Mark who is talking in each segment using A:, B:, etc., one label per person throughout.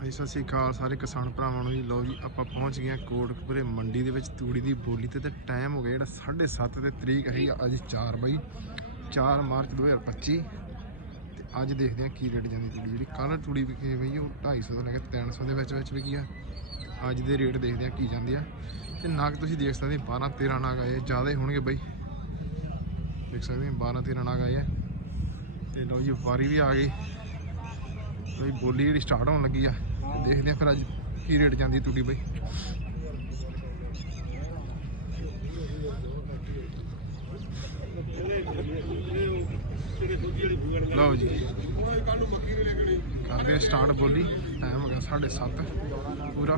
A: ਹਾਂਜੀ ਸਤਿ ਸ਼੍ਰੀ ਅਕਾਲ ਸਾਰੇ ਕਿਸਾਨ ਭਰਾਵਾਂ ਨੂੰ ਜੀ। ਲਓ ਜੀ, ਆਪਾਂ ਪਹੁੰਚ ਗਏ ਹਾਂ ਕੋਟਕਪੁਰੇ ਮੰਡੀ ਦੇ ਵਿੱਚ ਤੂੜੀ ਦੀ ਬੋਲੀ ਤੇ ਤੇ ਟਾਈਮ ਹੋ ਗਿਆ ਜਿਹੜਾ 7:30 ਤੇ ਤਰੀਕ ਹੈ ਅੱਜ 4 ਬਈ 4 ਮਾਰਚ 2025 ਤੇ ਅੱਜ ਦੇਖਦੇ ਹਾਂ ਕੀ ਰੇਟ ਜਾਂਦੀ ਤੂੜੀ ਜਿਹੜੀ ਕੱਲ ਤੂੜੀ ਵਿਕੀ ਬਈ, ਉਹ 250 ਤੋਂ ਲੈ ਕੇ 300 ਦੇ ਵਿੱਚ ਵਿੱਚ ਵਿਕੀ ਆ। ਅੱਜ ਦੇ ਰੇਟ ਦੇਖਦੇ ਹਾਂ ਕੀ ਜਾਂਦੇ ਆ। ਤੇ ਨਾਗ ਤੁਸੀਂ ਦੇਖ ਸਕਦੇ ਹੋ 12 13 ਨਾਗ ਆਏ ਜ਼ਿਆਦਾ ਹੋਣਗੇ ਬਈ। ਦੇਖ ਸਕਦੇ ਹੋ 12 13 ਨਾਗ ਆਏ ਆ। ਤੇ ਲਓ ਜੀ, ਵਾਰੀ ਵੀ ਆ ਗਈ। ਬਈ ਬੋਲੀ ਜਿਹੜੀ ਸਟਾਰਟ ਹੋਣ ਲੱਗੀ ਆ। ਦੇਖਦੇ ਆ ਫਿਰ ਅੱਜ ਕੀ ਰੇਟ ਜਾਂਦੀ ਤੂੜੀ ਬਈ। ਲਓ ਜੀ। ਕਰਦੇ ਸਟਾਰਟ ਬੋਲੀ। ਟਾਈਮ ਹੋ ਗਿਆ 7:30 ਪੂਰਾ।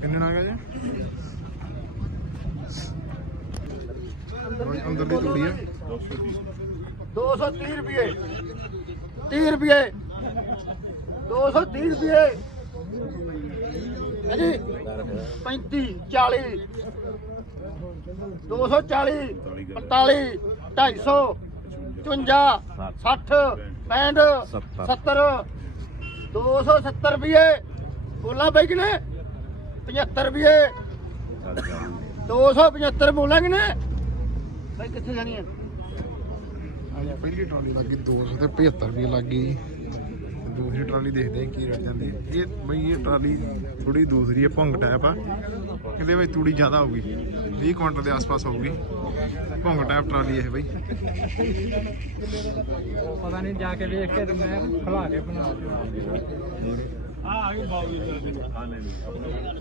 A: ਕਿੰਨੇ ਨਾ ਗਿਆ ਜੀ? ਅੰਦਰ ਦੀ ਤੂੜੀ ਆ।
B: 230 ਰੁਪਏ। 30 ਰੁਪਏ। 230 ਰੁਪਏ। ਹਾਂਜੀ 35 40 240 45 250 55 60 65 70 270 ਰੁਪਏ। ਬੋਲਾ ਬਾਈ ਕਿਨੇ? 75 ਰੁਪਏ। 275 ਬੋਲਾ ਕਿਨੇ? ਬਾਈ ਕਿੱਥੇ ਜਾਣੀ ਹੈ
A: ਪਹਿਲੀ ਟਰਾਲੀ ਲੱਗ ਗਈ 200 ਤੇ 75 ਰੁਪਏ ਲੱਗ ਦੂਸਰੀ ਟਰਾਲੀ ਦੇਖਦੇ ਹਾਂ ਕੀ ਰੇਟ ਜਾਂਦੀ ਹੈ। ਇਹ ਬਈ ਇਹ ਟਰਾਲੀ ਥੋੜੀ ਦੂਸਰੀ ਹੈ ਭੁੰਗ ਟਾਈਪ ਆ। ਇਹਦੇ ਵਿੱਚ ਤੂੜੀ ਜ਼ਿਆਦਾ ਹੋਊਗੀ 20 ਕੁਇੰਟਲ ਦੇ ਆਸ-ਪਾਸ ਹੋਊਗੀ। ਭੁੰਗ ਟਾਈਪ ਟਰਾਲੀ ਇਹ ਬਈ।
C: ਪਤਾ ਨਹੀਂ ਜਾ ਕੇ ਵੇਖ ਕੇ ਮੈਂ ਖਲਾ ਕੇ ਬਣਾ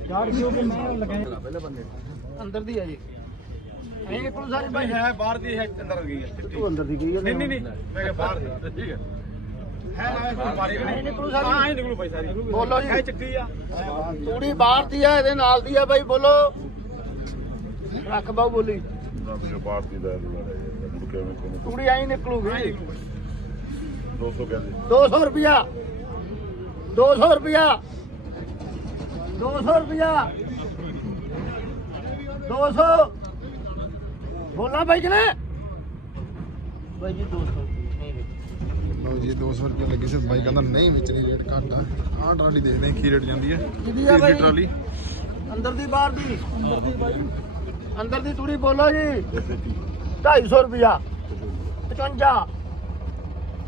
C: ਯਾਰ ਕਿਉਂ ਕਿ ਮੈਂ ਲਗਾਈ
B: ਅੰਦਰ ਦੀ ਹੈ ਜੀ। ਇਹ ਕੋਲ ਸਾਰੀ ਬਾਈ।
C: ਹੈ ਬਾਹਰ ਦੀ ਹੈ ਅੰਦਰ ਗਈ ਹੈ
B: ਤੂੰ ਅੰਦਰ ਦੀ ਗਈ ਹੈ
C: ਨਹੀਂ ਨਹੀਂ ਨਹੀਂ ਮੈਂ ਕਿਹਾ ਬਾਹਰ ਦੀ ਠੀਕ ਹੈ।
B: ਬੋਲੋ ਜੀ।
C: ਹੈ ਚੱਕੀ ਆ
B: ਤੂੜੀ ਬਾਹਰ ਦੀ ਹੈ ਇਹਦੇ ਨਾਲ ਦੀ ਹੈ ਬਾਈ, ਬੋਲੋ। ਰੱਖ ਬਾਉ ਬੋਲੀ। ਤੂੜੀ ਐਂ ਨਿਕਲੂਗੀ।
D: 200 ਕਹਿੰਦੇ
B: 200 ਰੁਪਿਆ 200 ਰੁਪਿਆ 200 ਰੁਪਿਆ 200 ਬੋਲਾ ਬਾਈ ਕਿਨੇ? ਬਾਈ ਜੀ 200
A: ਲਓ ਜੀ 200 ਰੁਪਏ ਲੱਗੀ ਸੀ। ਬਾਈ ਕਹਿੰਦਾ ਨਹੀਂ ਵੇਚਣੀ ਰੇਟ ਘੱਟ ਆ। ਆਹ ਟਰਾਲੀ ਦੇਖਦੇ ਕੀ ਰੇਟ ਜਾਂਦੀ ਹੈ
B: ਕਿਹਦੀ ਆ ਬਾਈ?
A: ਟਰਾਲੀ।
B: ਅੰਦਰ ਦੀ ਬਾਹਰ ਦੀ। ਅੰਦਰ ਦੀ ਤੂੜੀ ਬੋਲੋ ਜੀ। 250 ਰੁਪਿਆ 55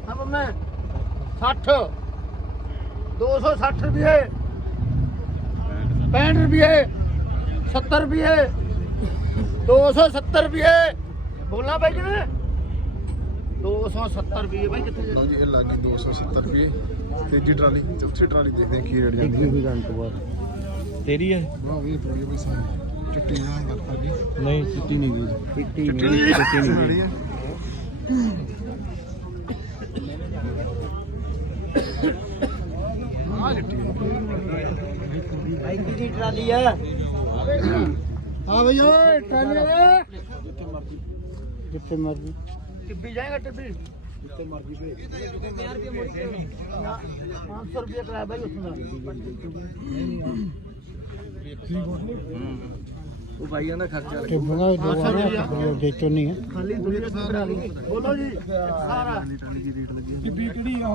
B: ਹਾਂ ਬੰਮੇ 60 260 ਰੁਪਏ 65 ਰੁਪਏ 70 ਰੁਪਏ 270 ਰੁਪਏ ਬੋਲਣਾ ਬਾਈ ਜੀ 270 ਰੁਪਏ ਬਾਈ ਕਿੱਥੇ
A: ਲਓ ਜੀ ਇਹ ਲੱਗ ਗਈ 270 ਰੁਪਏ। ਤੀਜੀ ਟਰਾਲੀ ਚੌਥੀ ਟਰਾਲੀ ਦੇਖਦੇ ਹਾਂ ਕੀ ਰੇਟ ਜਾਂਦੀ ਹੈ।
C: ਤੇਰੀ ਹੈ?
A: ਵਾਹ ਇਹ ਤੂੜੀ ਬਈ ਸਾਰੀ। ਚਿੱਟੀ ਜਾਂ ਅੰਦਰ ਖਾਲੀ
C: ਨਹੀਂ ਚਿੱਟੀ ਨਹੀਂ ਗਈ
B: ਚਿੱਟੀ
A: ਨਹੀਂ। ਚਿੱਟੀ ਨਹੀਂ। ਹੈ। ਆ ਚਿੱਟੀ ਹੈ।
B: ਬਾਈ ਦੀ ਟਰਾਲੀ ਆ? ਆ ਬਈ ਓਏ ਟਰਾਲੀ ਆ ਜਿੱਥੇ ਮਰਜ਼ੀ। ਟਿੱਬੀ ਜਾਏਗਾ ਟਿੱਬੀ? ਜਿੱਥੇ ਮਰਜ਼ੀ ਭੇਜ 500 ਰੁਪਏ ਕਰਾਇਆ ਬਾਈ ਉਸਦਾ ਉਹ ਭਾਈਆਂ ਦਾ ਖਰਚਾ। ਲੱਗਿਆ
C: ਟਿੱਬਗਾ
B: ਦੋ
C: ਦੋ ਦੇਖੋ ਨਹੀਂ
B: ਖਾਲੀ ਦੁਨੀਆ ਦੀ ਟਰਾਲੀ ਬੋਲੋ ਜੀ ਸਾਰਾ।
C: ਟਿੱਬੀ ਕਿਹੜੀ ਆ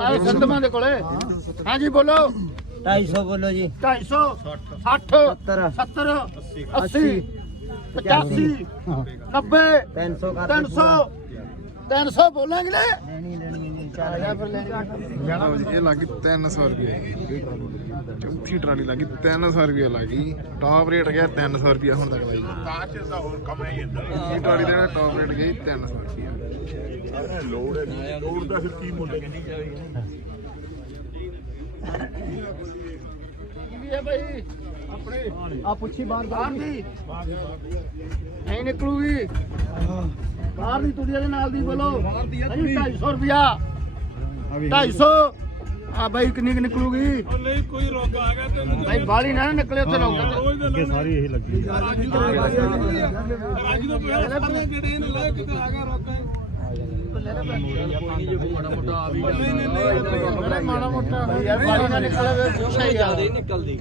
B: ਆਏ ਸੰਦਮਾਂ ਦੇ ਕੋਲੇ। ਹਾਂਜੀ ਬੋਲੋ।
E: 250 ਬੋਲੋ ਜੀ।
B: 250 60
E: 70
B: 70 80 85 90
E: 300 ਕਰ
B: 300 300 ਬੋਲਾਂਗੇ ਲੈ
E: ਲੈਣੀ ਲੈਣੀ ਨਹੀਂ
B: ਚੱਲ ਜਾ ਫਿਰ ਲੈਣੀ
A: ਇਹ ਲੱਗ ਗਈ 300 ਰੁਪਏ। ਚੌਥੀ ਟਰਾਲੀ ਲੱਗੀ 300 ਰੁਪਏ ਲੱਗੀ ਟਾਪ ਰੇਟ ਗਿਆ 300 ਰੁਪਏ ਹੁਣ ਤੱਕ ਦਾ ਜੀ
D: ਬਾਅਦ ਚ ਤਾਂ ਹੋਰ ਕੰਮ ਹੀ ਹੁੰਦਾ
A: ਇਹ ਟਰਾਲੀ ਦਾ ਟਾਪ ਰੇਟ ਗਈ 300 ਰੁਪਏ।
D: ਇਹ ਲੋੜ ਹੈ ਲੋੜ ਦਾ ਫਿਰ ਕੀ ਮੁੱਲ ਹੈ
B: ਕੀ ਵੀ ਹੈ ਭਾਈ ਆ ਪੁੱਛੀ ਬਾਹਰ ਬਾਹਰ ਦੀ। ਨਹੀਂ ਨਿਕਲੂਗੀ। ਬਾਹਰ ਦੀ ਤੁੜੀ ਦੇ ਨਾਲ ਦੀ ਬੋਲੋ। ਬਾਹਰ ਦੀ 250 ਰੁਪਿਆ 250 ਆ ਬਾਈ ਕਿੰਨੀ ਕੁ ਨਿਕਲੂਗੀ?
C: ਨਹੀਂ ਕੋਈ ਰੋਗ ਆ ਗਿਆ ਤੈਨੂੰ
B: ਬਾਈ ਬਾਲੀ ਨਾ ਨਿਕਲੇ ਉੱਥੇ ਰੋਕ
C: ਅੱਗੇ ਸਾਰੀ ਇਹੀ ਲੱਗੀ ਅੱਜ ਤੋਂ ਪਹਿਲਾਂ ਜਿਹੜੇ ਇਹਨੇ ਲੈ ਕਿਤੇ ਆ ਗਿਆ ਰੋਗ
B: ਮਾੜਾ ਮੋਟਾ। ਯਾਰ ਬਾਲੀ ਨਾ ਨਿਕਲੇ। ਪੁੱਛਿਆ ਹੀ ਜ਼ਿਆਦਾ ਨਿਕਲਦੀ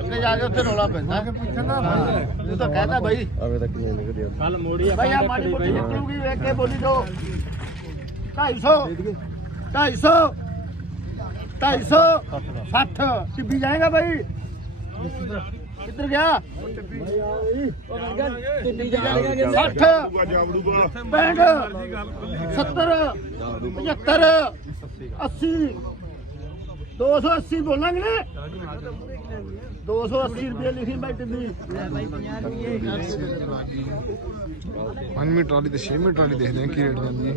B: ਕੇ ਜਾ ਕੇ ਉੱਥੇ ਰੋਲਾ ਪੈਂਦਾ। ਤੂੰ ਤਾਂ ਕਹਿੰਦਾ ਬਾਈ।
D: ਆਵੇ ਤੱਕ ਨਹੀਂ ਨਿਕਲਦੀ
C: ਕੱਲ ਮੋੜੀ
B: ਭਾਈ ਆ ਮਾੜੀ ਮੋਟੀ ਨਿਕਲੂਗੀ ਵੇਖ ਕੇ ਬੋਲੀ ਦੋ। 250 250 250 60 ਟਿੱਬੀ ਜਾਏਗਾ ਬਾਈ। ਕਿੱਧਰ ਗਿਆ? 60
D: ਜਾਵੜੂਗਾ
B: 65 70 75 80 280 ਬੋਲਾਂਗੇ? ਨੇ 280 ਰੁਪਏ ਲਿਖੀ ਬਾਈ ਟਿੱਬੀ।
A: ਪੰਜਵੀਂ ਟਰਾਲੀ ਤੇ ਛੇਵੀਂ ਟਰਾਲੀ ਦੇਖਦੇ ਹਾਂ ਕੀ ਰੇਟ ਜਾਂਦੀ ਹੈ।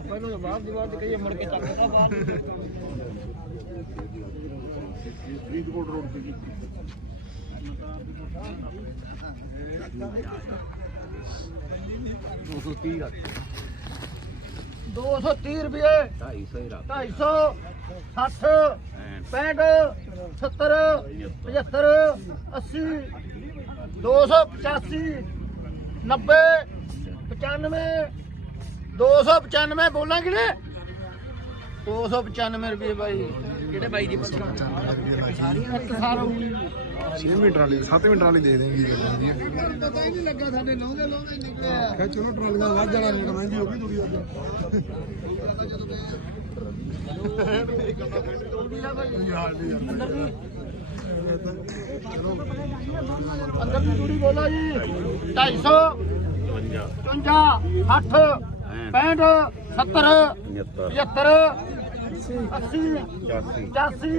B: ਪਹਿਲਾਂ ਬਾਹਰ ਦੀ ਬਾਤ ਕਹੀਏ ਮੁੜ ਕੇ ਚੱਕਦਾ ਬਾਹਰ
D: ਫਰੀਦਕੋਟ ਰੋਡ ਤੇ ਜੀ
B: ਦੋ ਸੌ ਤੀਹ ਰੁਪਏ। 250 60 65 70 75 80 285 90 95 295 ਬੋਲਾਂਗੇ ਨੇ 295 ਰੁਪਏ ਬਾਈ। ਕਿਹੜੇ ਬਾਈ ਦੀ ਪੁੱਛਣਾ? ਇੱਕ ਸਾਰਾ
A: ਛੇਵੀਂ ਟਰਾਲੀ ਸੱਤਵੀਂ ਟਰਾਲੀ ਦੇਖਦੇ ਹਾਂ ਕੀ ਰੇਟ ਜਾਂਦੀ ਹੈ
B: ਪਤਾ ਹੀ ਨਹੀਂ ਲੱਗਾ ਸਾਡੇ ਲਾਉਂਦੇ ਲਾਉਂਦੇ ਨਿਕਲਿਆ
A: ਖੈ ਚਲੋ ਟਰਾਲੀਆਂ ਵੱਧ ਜਾਣਾ ਰੇਟ ਮਹਿੰਗੀ ਹੋ ਗਈ ਥੋੜੀ ਅੱਜ
B: ਅੰਦਰ ਦੀ ਦੂਰੀ ਬੋਲੋ ਜੀ। 250 55 60 65 70 75 80 85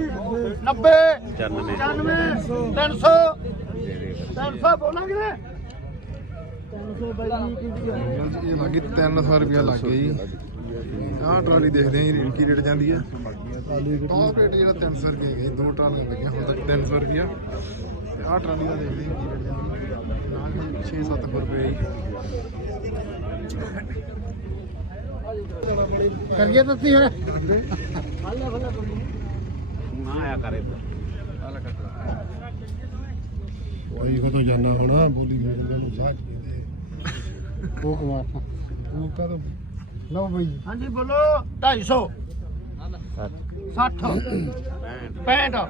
B: 90 95 300 300 ਬੋਲਾਂਗੇ ਨੇ 300 ਬਾਈ ਕੀ
A: ਇਹ ਲੱਗੀ 300 ਰੁਪਿਆ ਲੱਗ ਗਿਆ ਜੀ। ਆਹ ਟਰਾਲੀ ਦੇਖਦੇ ਹਾਂ ਜੀ ਰੇਟ ਕੀ ਰੇਟ ਜਾਂਦੀ ਹੈ ਟੌਪ ਰੇਟ ਜਿਹੜਾ 300 ਰੁਪਏ ਗਈ ਦੋ ਟਰਾਲੀਆਂ ਲੱਗੀਆਂ ਹੁਣ ਤੱਕ 300 ਰੁਪਿਆ ਤੇ ਆਹ ਟਰਾਲੀ ਦਾ ਦੇਖਦੇ ਹਾਂ ਕੀ ਰੇਟ ਜਾਂਦੀ ਹੈ ਨਾਲ 6-7 ਰੁਪਏ ਜੀ।
B: ਕਰੀਏ ਤੁਸੀਂ ਹੈ
F: ਭਾਈ ਕਦੋਂ ਜਾਣਾ ਹੋਣਾ ਬੋਲੀ ਮੇਰੇ ਨੂੰ ਸਾਹ ਦੇ ਉਹ ਕਮਾ ਉਹ ਕਾ ਲਓ ਭਾਈ
B: ਹਾਂਜੀ ਬੋਲੋ 250 60 65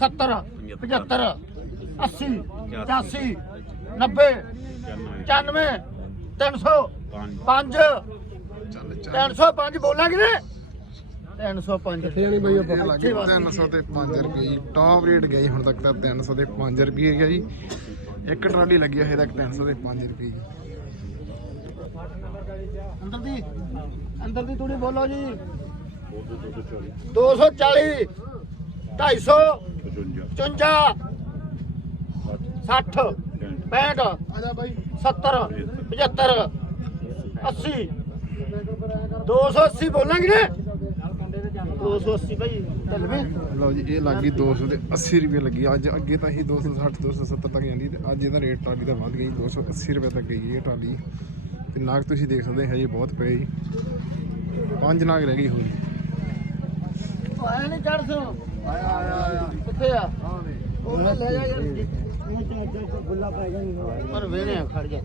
B: 70 75 80 85 90 95 300 5
A: ਚੱਲ ਚੱਲ
B: 305 ਬੋਲਾਂਗੇ ਨੇ 305
F: ਕਿੱਥੇ ਜਾਣੀ ਬਾਈ ਆਪਾਂ
A: ਲੱਗੇ 300 ਤੇ 5 ਰੁਪਏ ਜੀ। ਟੌਪ ਰੇਟ ਗਈ ਹੁਣ ਤੱਕ ਤਾਂ 300 ਤੇ 5 ਰੁਪਏ ਗਿਆ ਜੀ। ਇੱਕ ਟਰਾਲੀ ਲੱਗੀ ਹੈ ਤੱਕ 300 ਤੇ 5 ਰੁਪਏ ਜੀ।
B: ਅੰਦਰ ਦੀ ਅੰਦਰ ਦੀ ਤੂੜੀ ਬੋਲੋ ਜੀ 240 250 54 60 65 70 75 80 280 ਬੋਲਾਂਗੇ ਨੇ? 280 ਭਾਈ ਢਲਵੇਂ
A: ਲਓ ਜੀ ਇਹ ਲੱਗੀ 200 ਤੇ 80 ਰੁਪਏ ਲੱਗੀ। ਅੱਜ ਅੱਗੇ ਤਾਂ ਹੀ 260 270 ਤੱਕ ਜਾਂਦੀ ਤੇ ਅੱਜ ਇਹਦਾ ਰੇਟ ਟਰਾਲੀ ਦਾ ਵੱਧ ਗਈ 280 ਰੁਪਏ ਤੱਕ ਗਈ ਇਹ ਟਰਾਲੀ ਤੇ ਨਾਗ ਤੁਸੀਂ ਦੇਖ ਸਕਦੇ ਹਜੇ ਬਹੁਤ ਪਏ ਜੀ। ਪੰਜ ਨਾਗ ਰਹਿ ਗਈ ਹੋਰ।
B: ਆਇਆ ਨਹੀਂ ਚੜ ਸੋ। ਆਇਆ ਆਇਆ ਕਿੱਥੇ ਆ? ਉਹ ਲੈ ਜਾ ਯਾਰ।
E: ਗੁੱਲਾ ਪੈ ਜਾਣੀ
B: ਪਰ ਵੇਨੇ ਖੜ ਜਾ।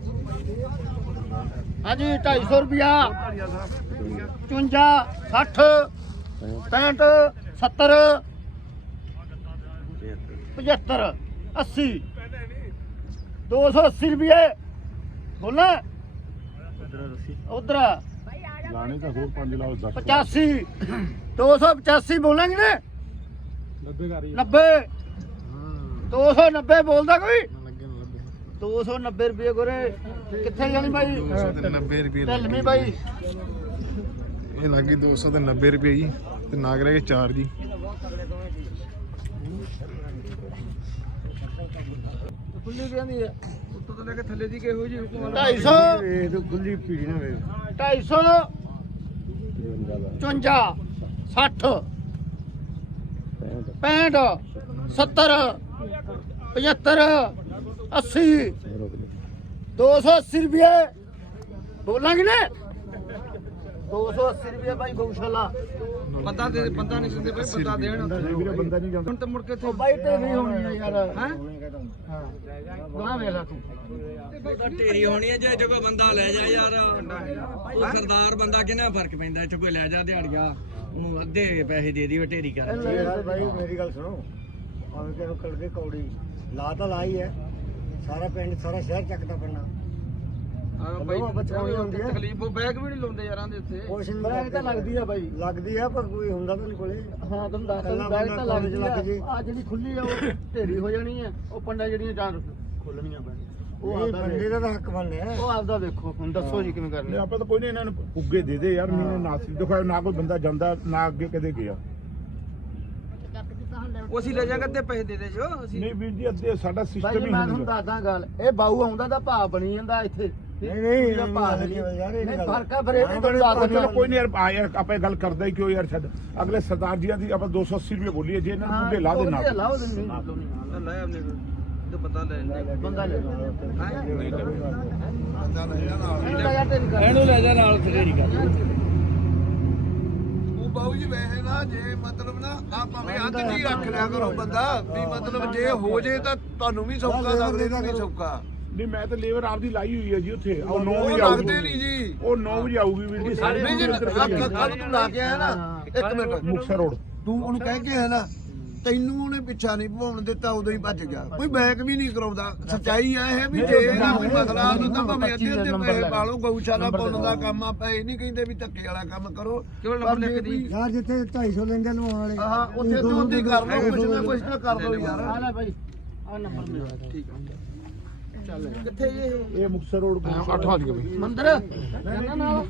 B: ਹਾਂਜੀ 250 ਰੁਪਿਆ 54 60 65 70 75 80 280 ਰੁਪਏ। ਬੋਲਾ ਉਧਰ
D: ਲਾਣੇ ਤਾਂ ਹੋਰ 5 ਲਾਓ 10
B: 85 285 ਬੋਲਾਂਗੇ ਨੇ 90 290 ਬੋਲਦਾ ਕੋਈ? 290 ਰੁਪਏ ਗੋਰੇ। ਕਿੱਥੇ ਜਾਣੀ ਬਾਈ?
A: 200 ਤੇ 90 ਰੁਪਏ
B: ਢਲਮੀ ਬਾਈ।
A: ਇਹ ਲੱਗੀ 200 ਤੇ 90 ਰੁਪਏ ਜੀ ਤੇ ਨਾਗ ਰਹਿ ਗਏ 4 ਜੀ।
B: ਖੁੱਲੀ ਕਹਿੰਦੀ ਹੈ
C: ਉੱਤੋਂ ਤੋਂ ਲੈ ਕੇ ਥੱਲੇ ਦੀ ਕਿਹੋ ਜੀ ਹੁਕਮ
B: 250
F: ਇਹ ਤਾਂ ਖੁੱਲੀ ਪੀੜੀ ਨਾ ਵੇ
B: 250 54 60 65 70 75 80 280 ਰੁਪਏ। ਬੋਲਾਂਗੇ ਨੇ। 280 ਰੁਪਏ ਭਾਈ ਗਊਸ਼ਾਲਾ।
C: ਬੰਦਾ ਦੇ ਬੰਦਾ ਨਹੀਂ ਸੁਣਦੇ ਬਈ ਬੰਦਾ ਦੇਣ।
F: ਬੰਦਾ ਨਹੀਂ ਜਾਂਦਾ।
C: ਹੁਣ ਤਾਂ ਮੁੜ ਕੇ
B: ਉਹ ਬਾਈ ਤੇ ਨਹੀਂ ਹੋਣੀ ਹੈ ਯਾਰ। ਹੈ? ਹਾਂ। ਗਾਹ ਵੇਖ ਲੈ ਤੂੰ।
G: ਢੇਰੀ ਹੋਣੀ ਹੈ ਜੇ ਜੇ ਕੋਈ ਬੰਦਾ ਲੈ ਜਾ ਯਾਰ। ਉਹ ਸਰਦਾਰ ਬੰਦਾ ਕਿਹਨਾਂ ਫ਼ਰਕ ਪੈਂਦਾ ਇੱਥੇ ਕੋਈ ਲੈ ਜਾ ਦਿਹਾੜੀਆ। ਉਹਨੂੰ ਅੱਧੇ ਪੈਸੇ ਦੇ ਦੀ ਢੇਰੀ ਕਰ
E: ਯਾਰ ਭਾਈ ਮੇਰੀ ਗੱਲ ਸੁਣੋ। ਭਾਵੇਂ ਕਿ ਰੁਕੜ ਕੇ ਕੌੜੀ। ਲਾ ਤਾਂ ਲਾਈ ਹੈ। ਸਾਰਾ ਪਿੰਡ ਸਾਰਾ ਸ਼ਹਿਰ ਚੱਕਦਾ ਪੈਣਾ
G: ਬਾਈ
E: ਬੱਚਾ ਵੀ ਹੁੰਦੀ ਹੈ।
G: ਤਕਲੀਫ ਉਹ ਬੈਗ ਵੀ ਨਹੀਂ ਲਾਉਂਦੇ ਯਾਰਾਂ ਦੇ ਉੱਤੇ।
E: ਕੁਛ ਨਹੀਂ
B: ਬੈਗ ਤਾਂ ਲੱਗਦੀ। ਆ ਬਾਈ।
E: ਲੱਗਦੀ ਆ ਪਰ ਕੋਈ ਹੁੰਦਾ ਤਾਂ ਨਹੀਂ ਕੋਲੇ।
B: ਹਾਂ ਤੁਹਾਨੂੰ ਦੱਸਦਾ
E: ਪਹਿਲਾਂ
B: ਬੈਗ
E: ਬੰਦਾ
B: ਤਾਂ
E: ਕਾਲਜ
B: ਲੱਗਦੀ
E: ਲੱਗ ਜੇ।
B: ਆ ਆ ਜਿਹੜੀ ਖੁੱਲੀ ਆ ਉਹ ਢੇਰੀ ਹੋ ਜਾਣੀ ਆ। ਉਹ ਪੰਡਾ ਜਿਹੜੀਆਂ ਚਾਰ ਖੋਲਣੀਆਂ ਪੈਣ ਉਹ
E: ਇਹ
B: ਆਪਦਾ
E: ਬੰਦੇ ਦਾ ਤਾਂ ਹੱਕ ਬਣਿਆ
B: ਉਹ ਆਪਦਾ ਵੇਖੋ ਹੁਣ ਦੱਸੋ ਜੀ ਕਿਵੇਂ
D: ਨਹੀਂ
B: ਕਰਨਾ
D: ਆਪਾਂ ਤਾਂ ਕੋਈ ਨਹੀਂ ਇਹਨਾਂ ਨੂੰ ਉੱਗੇ ਦੇ ਦੇ ਯਾਰ ਮੀਨੇ ਨਾਸੀ ਦਿਖਾਓ ਨਾ ਕੋਈ ਬੰਦਾ ਜਾਂਦਾ ਨਾ ਅੱਗੇ ਕਦੇ ਗਿਆ।
G: ਉਹ ਅਸੀਂ ਲੈ ਜਾਗਾ ਤੇ ਪੈਸੇ ਦੇ ਦੇ ਜੋ ਅਸੀਂ
D: ਨਹੀਂ ਵੀਰ ਜੀ ਅੱਧੇ ਸਾਡਾ ਸਿਸਟਮ
B: ਜੀ
D: ਹੀ
B: ਮੈਂ ਤੁਹਾਨੂੰ ਦੱਸਦਾ ਗੱਲ ਇਹ ਬਾਊ ਆਉਂਦਾ ਤਾਂ ਭਾਅ ਬਣੀ ਜਾਂਦਾ ਇੱਥੇ।
E: ਨਹੀਂ, ਨਹੀਂ,
B: ਇਹਦਾ
E: ਇਹ
B: ਭਾਅ
E: ਗੱਲ
B: ਨਹੀਂ
E: ਨਹੀਂ ਯਾਰ, ਇਹ
B: ਨਹੀਂ
E: ਗੱਲ।
B: ਫ਼ਰਕ ਆ ਫਿਰ ਇਹ ਵੀ
E: ਹਾਂ,
B: ਤੁਹਾਨੂੰ
E: ਬੜੇ
B: ਦੱਸ
D: ਚਲੋ
B: ਦਿੰਦਾ
D: ਕੋਈ ਨਹੀਂ ਯਾਰ ਆ ਯਾਰ ਆਪਾਂ ਇਹ ਗੱਲ ਕਰਦਾ ਹੀ ਕਿਉਂ ਯਾਰ ਛੱਡ। ਅਗਲੇ ਸਰਦਾਰ ਜੀਆਂ ਦੀ ਆਪਾਂ 280 ਰੁਪਏ ਬੋਲੀਏ ਜੇ ਇਹਨਾਂ ਨੂੰ ਲਾ ਦੇ ਨਾਲ।
B: ਲਾਓ ਦੇ ਨਹੀਂ
G: ਲੈ ਆਪਣੇ ਕੋਲ। ਤੇ ਪਤਾ ਲੈ ਲੈ
B: ਬੰਦਾ ਲੈ ਲਓ
G: ਇਹਨੂੰ ਲੈ ਜਾ ਨਾਲ ਤੇਰੀ ਕਰ
C: ਉਹ ਬਾਊ ਜੀ ਵੈਸੇ ਨਾ ਜੇ ਮਤਲਬ ਨਾ ਆ ਭਾਵੇਂ ਅੱਧ ਜੀ ਰੱਖ ਲਿਆ ਕਰੋ ਬੰਦਾ ਵੀ ਮਤਲਬ ਜੇ ਹੋ ਜੇ ਤਾਂ ਤੁਹਾਨੂੰ ਵੀ ਸੌਕਾ ਲੱਗਦੇ ਨੂੰ ਵੀ ਸੌਕਾ
D: ਨਹੀਂ ਮੈਂ ਤਾਂ ਲੇਬਰ ਆਪਦੀ ਲਾਈ ਹੋਈ ਹੈ ਜੀ ਉੱਥੇ। ਉਹ 9
C: ਉਹ
D: ਵਜੇ
C: ਲੱਗਦੇ
D: ਆਊਗੀ
C: ਨਹੀਂ ਜੀ।
D: ਉਹ 9 ਵਜੇ ਆਊਗੀ ਵੀਰ ਜੀ ਸਾਡੇ
C: ਨਹੀਂ ਜੀ ਕੱਲ ਤੂੰ ਲਾ ਕੇ ਆਇਆ ਨਾ ਇੱਕ ਮਿੰਟ।
D: ਮੁਕਸਰ ਰੋਡ।
C: ਤੂੰ ਉਹਨੂੰ ਕਹਿ ਕੇ ਆਇਆ ਨਾ ਤੈਨੂੰ ਉਹਨੇ ਪਿੱਛਾ ਨਹੀਂ ਭਵਾਉਣ ਦਿੱਤਾ ਉਦੋਂ ਹੀ ਭੱਜ ਗਿਆ। ਕੋਈ ਬੈਕ ਵੀ ਨਹੀਂ ਕਰਾਉਂਦਾ। ਸੱਚਾਈ ਆ ਇਹ ਵੀ ਜੇ ਨਾ ਕੋਈ ਮਸਲਾ ਆ ਤਾਂ ਭਾਵੇਂ ਅੱਧੇ ਅੱਧੇ ਪੈਸੇ ਪਾ ਲਓ ਗਊਸ਼ਾਲਾ ਪਾਉਣ ਦਾ ਕੰਮ ਆਪਾਂ ਇਹ ਨਹੀਂ ਕਹਿੰਦੇ ਵੀ ਧੱਕੇ ਵਾਲਾ ਕੰਮ ਕਰੋ।
G: ਕਿਉਂ ਨੰਬਰ ਲਿਖ ਦੀ
E: ਯਾਰ ਜਿੱਥੇ 250 ਲੈਂਦੇ ਲਵਾਉਣ ਵਾਲੇ।
C: ਹਾਂ ਉੱਥੇ ਤੂੰ ਉਹਦੀ ਕਰ ਲਓ ਕੁਛ ਨਾ ਕੁਛ ਤਾਂ ਕਰ ਲਓ ਯਾਰ।
B: ਆ ਲੈ ਭਾਈ ਆ ਨੰਬਰ ਮੇਰਾ ਠੀਕ
G: ਕਿੱਥੇ ਜੀ ਇਹ?
D: ਇਹ ਮੁਕਸਰ ਰੋਡ ਕੋਲ
A: 8 ਵਜ ਗਏ ਬਈ।
B: ਮੰਦਰ? ਜਾਨਾ ਨਾਲ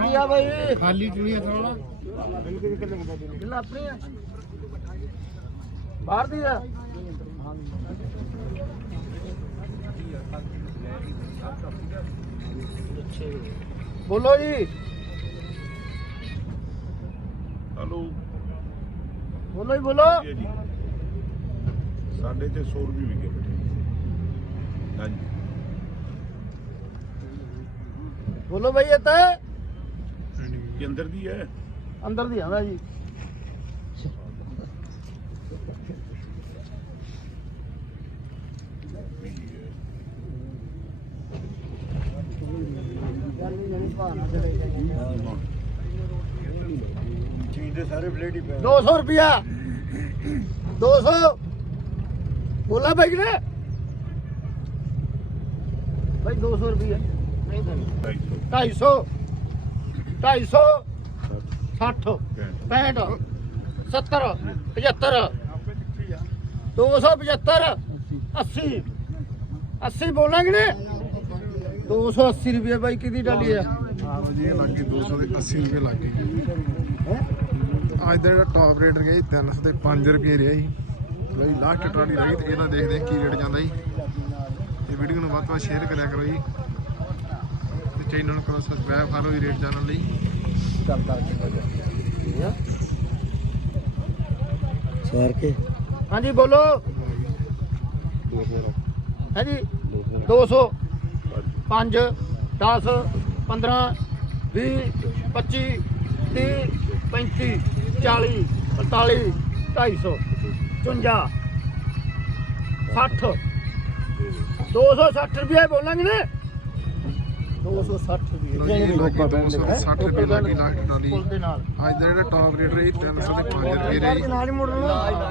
B: ਕੀ ਆ ਭਾਈ
F: ਖਾਲੀ ਚੁਣੀਆਂ ਥੋੜਾ
B: ਬਿੱਲ ਆਪਣੀ ਆ। ਬਾਹਰ ਦੀ ਆ। ਬੋਲੋ ਜੀ।
D: ਹਲੋ।
B: ਬੋਲੋ ਜੀ ਬੋਲੋ।
D: ਜੀ ਜੀ ਸਾਡੇ ਤੇ 100 ਰੁਪਏ ਵਿਕੇ ਬੈਠੇ ਹਾਂਜੀ।
B: ਬੋਲੋ ਭਾਈ ਇਹ ਤਾਂ
D: ਇਹ ਅੰਦਰ ਦੀ ਹੈ?
B: ਅੰਦਰ ਦੀ ਆਂਦਾ ਜੀ।
E: ਚੀਜ਼ ਦੇ ਸਾਰੇ ਬਲੇਡ ਹੀ ਪਏ
B: 200 ਰੁਪਿਆ 200 ਬੋਲਾ ਭਾਈ ਨੇ ਭਾਈ 200 ਰੁਪਿਆ ਨਹੀਂ ਦੇਣਾ। 250 250 60 65 70 75 275 80 80 ਬੋਲਾਂਗੇ ਨੇ 280 ਰੁਪਏ ਭਾਈ ਕਿਹਦੀ ਡਾਲੀ ਆ?
A: ਜੀ ਇਹ ਲੱਗ ਗਈ। 200 ਦੇ 80 ਰੁਪਏ ਲੱਗ ਅੱਜ ਦਾ ਜਿਹੜਾ ਟੌਪ ਰੇਟ ਗਿਆ ਜੀ 300 ਤੇ 5 ਰੁਪਏ ਰਿਹਾ ਜੀ। ਲਈ ਲਾਸਟ ਟਰਾਲੀ ਰਹੀ ਤੇ ਇਹਦਾ ਦੇਖਦੇ ਕੀ ਰੇਟ ਜਾਂਦਾ ਜੀ। ਇਹ ਵੀਡੀਓ ਨੂੰ ਵੱਧ ਤੋਂ ਵੱਧ ਸ਼ੇਅਰ ਕਰਿਆ ਕਰੋ ਜੀ। ਤੇ ਚੈਨਲ ਨੂੰ ਕਰੋ ਸਬਸਕ੍ਰਾਈਬ ਕਰੋ ਜੀ ਰੇਟ ਜਾਣਨ ਲਈ।
E: ਸਵਾਰ ਕੇ
B: ਹਾਂਜੀ ਬੋਲੋ। ਹਾਂਜੀ 200 5 10 15 20 25 30 35 40 45 250 55 60 260 ਰੁਪਏ ਬੋਲਾਂਗੇ ਨੇ। 260 ਰੁਪਏ।
A: ਜੀ ਲੱਗੀ 260 ਰੁਪਏ ਲੱਗੀ
B: ਨਾਲ।
A: ਅੱਜ ਦਾ ਜਿਹੜਾ ਟੌਪ ਰੇਟ ਰਹੀ 300 ਤੇ 5 ਰੁਪਏ ਰਿਹਾ